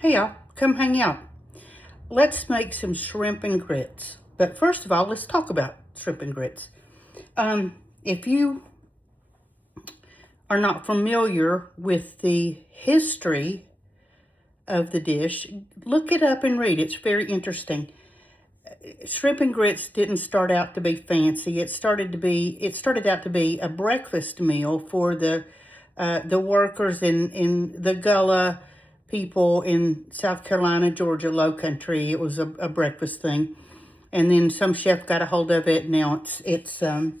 Hey y'all, come hang out. Let's make some shrimp and grits. But first of all, let's talk about shrimp and grits. If you are not familiar with the history of the dish, look it up and read. It's very interesting. Shrimp and grits didn't start out to be fancy. It started out to be a breakfast meal for the workers in the Gullah people in South Carolina, Georgia, Low Country. It was a breakfast thing, and then some chef got a hold of it. Now it's a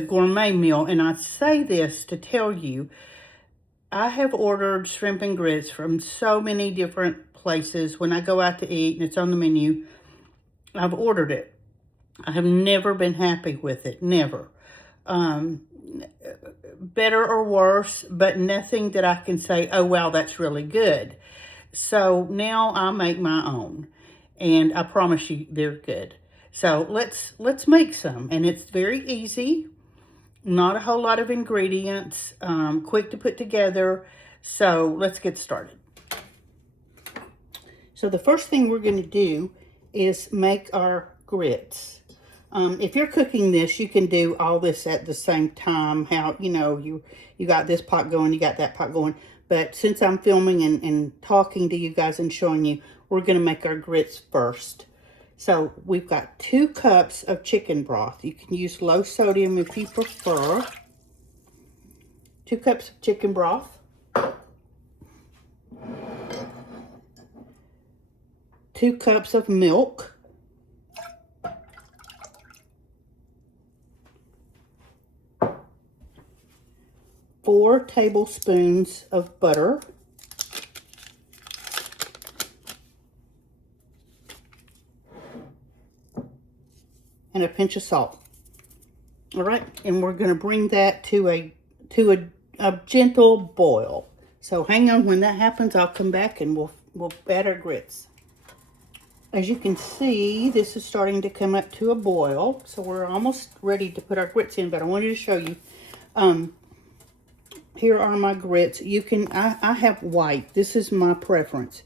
gourmet meal, and I say this to tell you, I have ordered shrimp and grits from so many different places. When I go out to eat and it's on the menu, I've ordered it. I have never been happy with it, never. Better or worse, but nothing that I can say, oh, wow, that's really good. So now I make my own, and I promise you they're good. So let's make some, and it's very easy. Not a whole lot of ingredients, quick to put together. So let's get started. So the first thing we're going to do is make our grits. If you're cooking this, you can do all this at the same time. How, you got this pot going, you got that pot going. But since I'm filming and talking to you guys and showing you, we're going to make our grits first. So we've got 2 cups of chicken broth. You can use low sodium if you prefer. 2 cups of chicken broth. 2 cups of milk. 4 tablespoons of butter. And a pinch of salt. All right, and we're going to bring that to a gentle boil. So hang on, when that happens, I'll come back and we'll add our grits. As you can see, this is starting to come up to a boil, so we're almost ready to put our grits in. But I wanted to show you. Here are my grits. You can, I have white. This is my preference.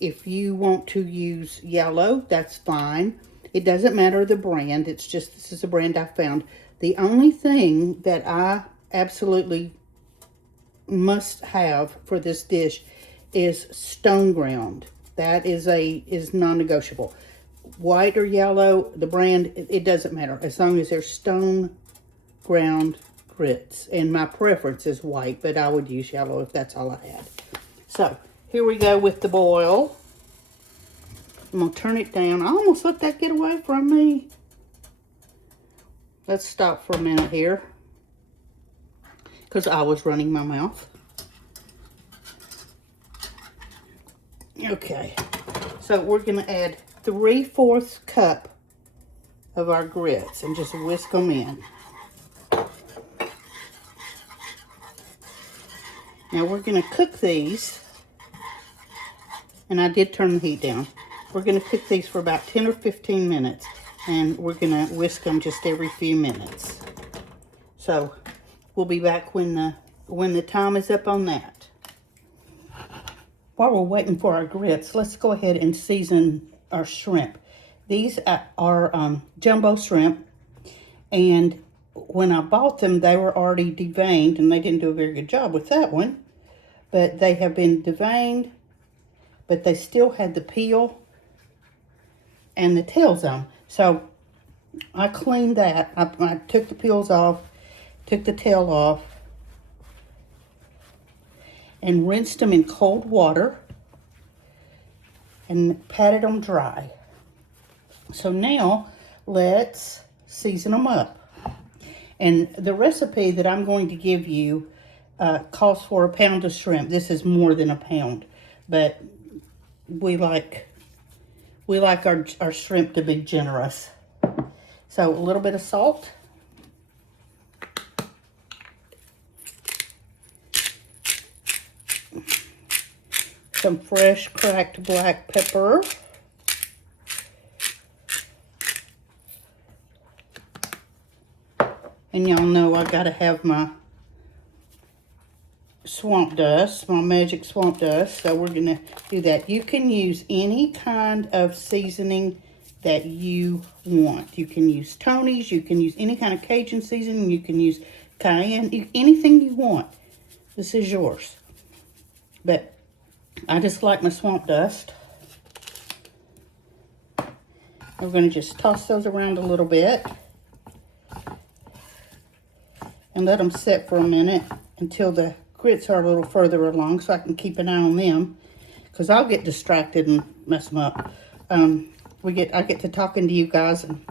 If you want to use yellow, that's fine. It doesn't matter the brand. It's just, this is a brand I found. The only thing that I absolutely must have for this dish is stone ground. That is non-negotiable. White or yellow, the brand, it doesn't matter. As long as they're stone ground grits. And my preference is white, but I would use yellow if that's all I had. So here we go with the boil. I'm going to turn it down. I almost let that get away from me. Let's stop for a minute here, because I was running my mouth. Okay, so we're going to add 3/4 cup of our grits and just whisk them in. Now we're going to cook these, and I did turn the heat down. We're going to cook these for about 10 or 15 minutes, and we're going to whisk them just every few minutes. So we'll be back when the time is up on that. While we're waiting for our grits, let's go ahead and season our shrimp. These are jumbo shrimp, and when I bought them, they were already deveined, and they didn't do a very good job with that one. But they have been deveined, but they still had the peel and the tails on. So I cleaned that. I took the peels off, took the tail off, and rinsed them in cold water and patted them dry. So now let's season them up. And the recipe that I'm going to give you calls for 1 pound of shrimp. This is more than 1 pound, but we like our shrimp to be generous. So a little bit of salt. Some fresh cracked black pepper. And y'all know I gotta have my swamp dust, my magic swamp dust. So we're going to do that. You can use any kind of seasoning that you want. You can use Tony's. You can use any kind of Cajun seasoning. You can use cayenne. Anything you want. This is yours. But I just like my swamp dust. We're going to just toss those around a little bit. And let them sit for a minute until the grits are a little further along so I can keep an eye on them. Because I'll get distracted and mess them up. I get to talking to you guys and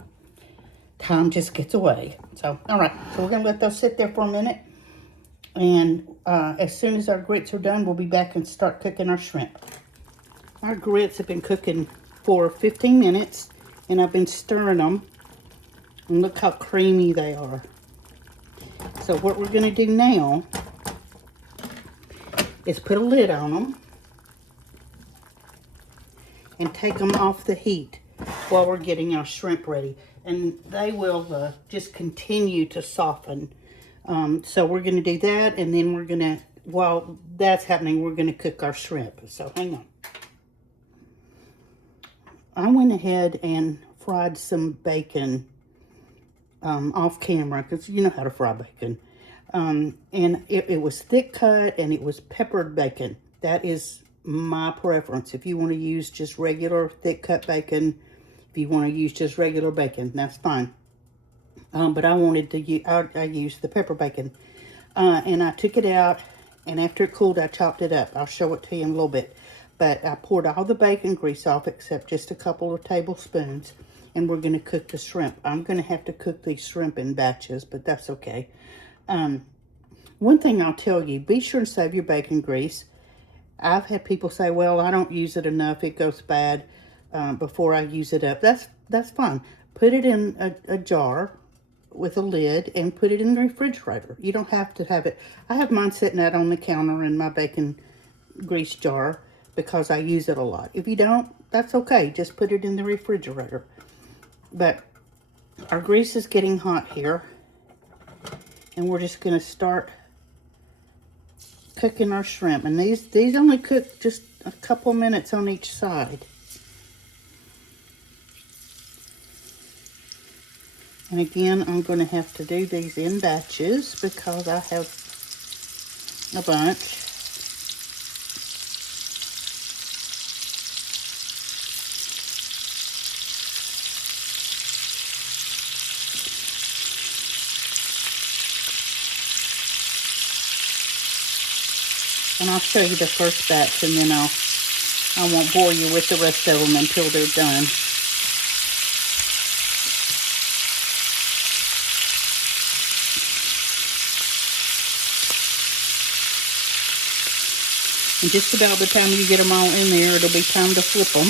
time just gets away. So, all right. So we're going to let those sit there for a minute. And as soon as our grits are done, we'll be back and start cooking our shrimp. Our grits have been cooking for 15 minutes. And I've been stirring them. And look how creamy they are. So what we're going to do now is put a lid on them and take them off the heat while we're getting our shrimp ready. And they will just continue to soften. So we're going to do that, and then we're going to, while that's happening, we're going to cook our shrimp. So hang on. I went ahead and fried some bacon off camera, because you know how to fry bacon. And it was thick cut, and it was peppered bacon. That is my preference. If you want to use just regular thick cut bacon, if you want to use just regular bacon, that's fine. But I wanted to use, I used the pepper bacon. And I took it out, and after it cooled, I chopped it up. I'll show it to you in a little bit. But I poured all the bacon grease off except just a couple of tablespoons. And we're going to cook the shrimp. I'm going to have to cook these shrimp in batches, but that's okay. One thing I'll tell you, be sure to save your bacon grease. I've had people say, well, I don't use it enough. It goes bad before I use it up. That's fine. Put it in a jar with a lid and put it in the refrigerator. You don't have to have it. I have mine sitting out on the counter in my bacon grease jar because I use it a lot. If you don't, that's okay. Just put it in the refrigerator. But our grease is getting hot here. And we're just going to start cooking our shrimp. And these only cook just a couple minutes on each side. And again, I'm going to have to do these in batches because I have a bunch. And I'll show you the first batch, and then I won't bore you with the rest of them until they're done. And just about the time you get them all in there, it'll be time to flip them.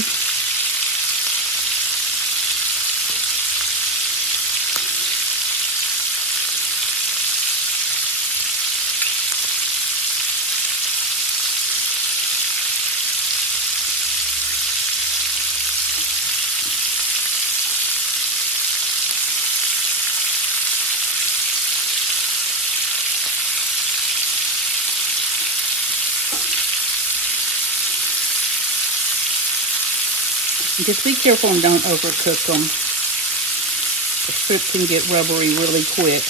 Just be careful and don't overcook them. The shrimp can get rubbery really quick.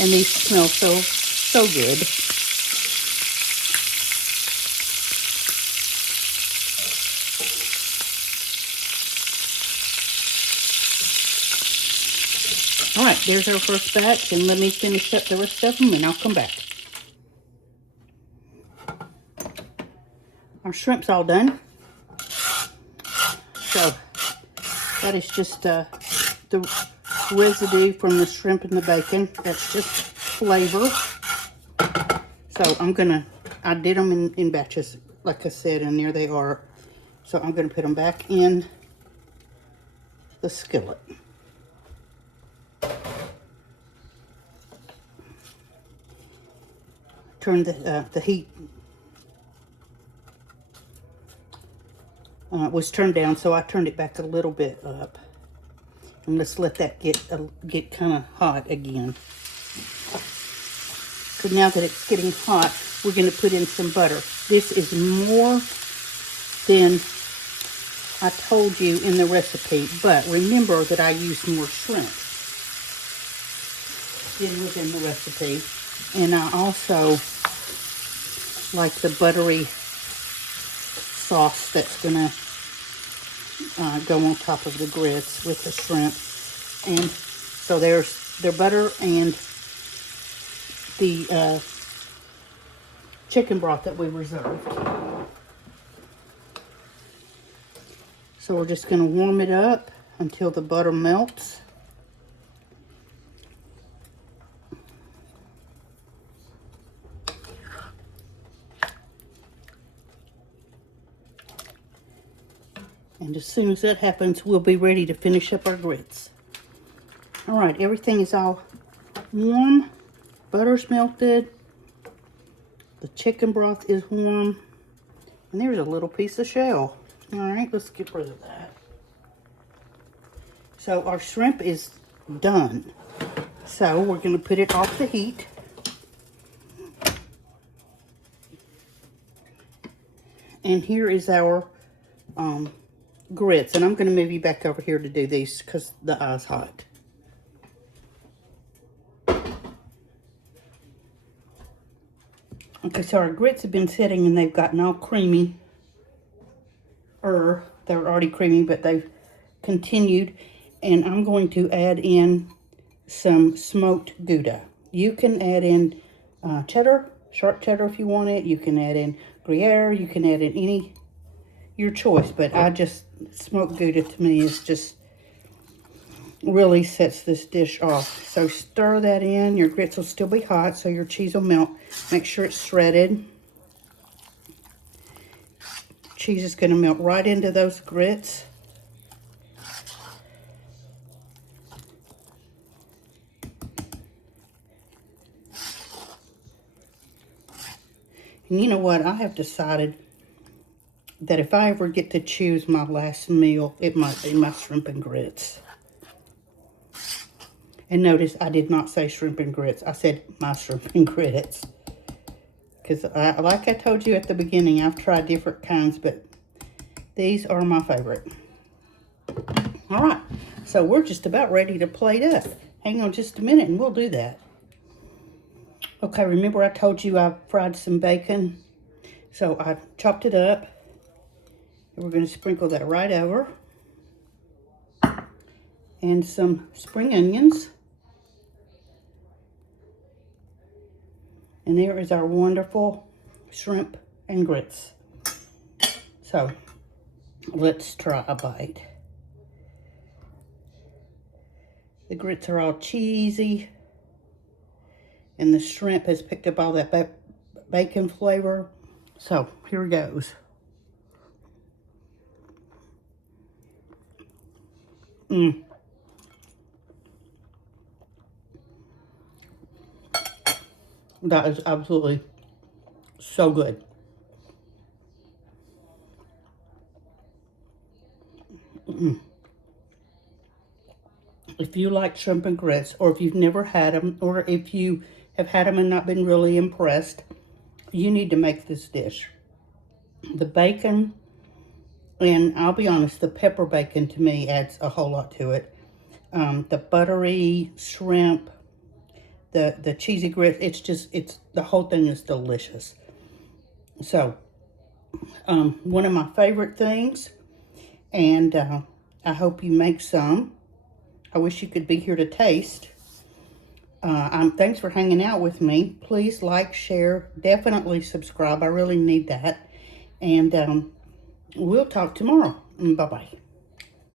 And these smell so good. All right, there's our first batch, and let me finish up the rest of them, and I'll come back. Our shrimp's all done. So that is just the residue from the shrimp and the bacon. That's just flavor. So I did them in batches, like I said, and there they are. So I'm going to put them back in the skillet. Turn the heat was turned down, so I turned it back a little bit up. And let's let that get kind of hot again. So now that it's getting hot, we're going to put in some butter. This is more than I told you in the recipe, but remember that I used more shrimp than was in the recipe. And I also like the buttery sauce that's going to go on top of the grits with the shrimp. And so there's their butter and the chicken broth that we reserved. So we're just going to warm it up until the butter melts. And as soon as that happens, we'll be ready to finish up our grits. All right, everything is all warm. Butter's melted. The chicken broth is warm. And there's a little piece of shell. All right, let's get rid of that. So our shrimp is done. So we're going to put it off the heat. And here is our grits. And I'm going to move you back over here to do these because the eye's hot. Okay, so our grits have been sitting and they've gotten all creamy. They're already creamy, but they've continued. And I'm going to add in some smoked Gouda. You can add in cheddar, sharp cheddar if you want it. You can add in gruyere. You can add in your choice. But smoked Gouda to me is just really sets this dish off. So stir that in. Your grits will still be hot, so your cheese will melt. Make sure it's shredded. Cheese is going to melt right into those grits. And you know what? I have decided that if I ever get to choose my last meal, it might be my shrimp and grits. And notice I did not say shrimp and grits. I said my shrimp and grits. Because like I told you at the beginning, I've tried different kinds, but these are my favorite. All right, so we're just about ready to plate up. Hang on just a minute and we'll do that. Okay, remember I told you I fried some bacon? So I chopped it up. And we're going to sprinkle that right over. And some spring onions. And there is our wonderful shrimp and grits. So, let's try a bite. The grits are all cheesy. And the shrimp has picked up all that bacon flavor. So, here goes. That is absolutely so good. If you like shrimp and grits, or if you've never had them, or if you have had them and not been really impressed, you need to make this dish. The bacon, and I'll be honest, the pepper bacon to me adds a whole lot to it. The buttery shrimp, the cheesy grits, it's the whole thing is delicious. So, one of my favorite things, and I hope you make some. I wish you could be here to taste. Thanks for hanging out with me. Please like, share, definitely subscribe. I really need that. And we'll talk tomorrow. Bye-bye.